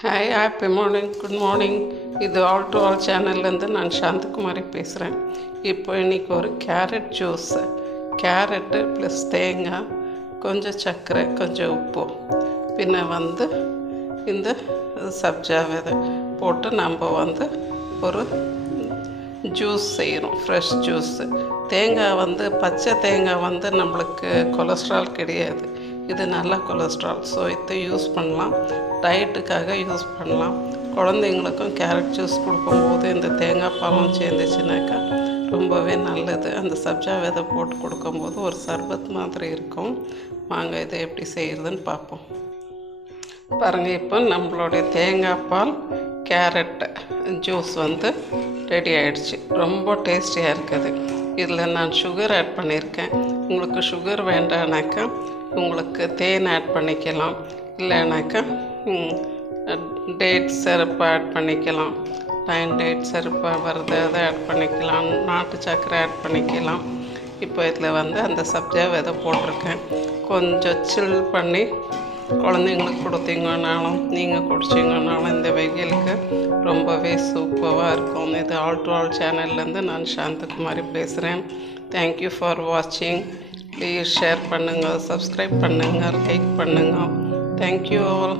Hi happy morning, good morning. இது all to all சேனல்லேருந்து நான் சாந்தகுமாரி பேசுகிறேன். இப்போ இன்றைக்கி ஒரு கேரட் ஜூஸு, கேரட்டு ப்ளஸ் தேங்காய், கொஞ்சம் சர்க்கரை, கொஞ்சம் உப்பு, பின்ன இந்த சப்ஜா விதை போட்டு நம்ம ஒரு ஜூஸ் செய்கிறோம். Fresh juice. தேங்காய் பச்சை தேங்காய் நம்மளுக்கு கொலஸ்ட்ரால் கிடையாது. இது நல்ல கொலஸ்ட்ரால். ஸோ இதை யூஸ் பண்ணலாம், டயட்டுக்காக யூஸ் பண்ணலாம். குழந்தைங்களுக்கும் கேரட் ஜூஸ் கொடுக்கும்போது இந்த தேங்காய் பாலும் சேர்ந்துச்சுனாக்கா ரொம்பவே நல்லது. அந்த சப்ஜா விதை போட்டு கொடுக்கும்போது ஒரு சர்பத் மாதிரி இருக்கும். வாங்க இதை எப்படி செய்கிறதுன்னு பார்ப்போம். பாருங்கள், இப்போ நம்மளுடைய தேங்காய் பால் கேரட் ஜூஸ் ரெடி ஆகிடுச்சு. ரொம்ப டேஸ்டியாக இருக்குது. இதில் நான் சுகர் ஆட் பண்ணியிருக்கேன். உங்களுக்கு சுகர் வேண்டானாக்கா உங்களுக்கு தேன் ஆட் பண்ணிக்கலாம், இல்லைனாக்கா டேட் சிரப்பு ஆட் பண்ணிக்கலாம். டேட் சிரப்பு வருது, அதை ஆட் பண்ணிக்கலாம். நாட்டு சர்க்கரை ஆட் பண்ணிக்கலாம். இப்போ இதில் அந்த சப்ஜா விதை போட்டிருக்கேன். கொஞ்சம் சில் பண்ணி குழந்தைங்களுக்கு கொடுத்தீங்கன்னாலும் நீங்கள் குடிச்சிங்கன்னாலும் இந்த வெயிலுக்கு ரொம்பவே சூப்பராக இருக்கும். இது ஆல் டு ஆல் சேனல்லேருந்து நான் சாந்தகுமாரி பேசுகிறேன். தேங்க்யூ ஃபார் வாட்சிங். ப்ளீஸ் ஷேர் பண்ணுங்கள், சப்ஸ்கிரைப் பண்ணுங்கள், லைக் பண்ணுங்கள். Thank you all.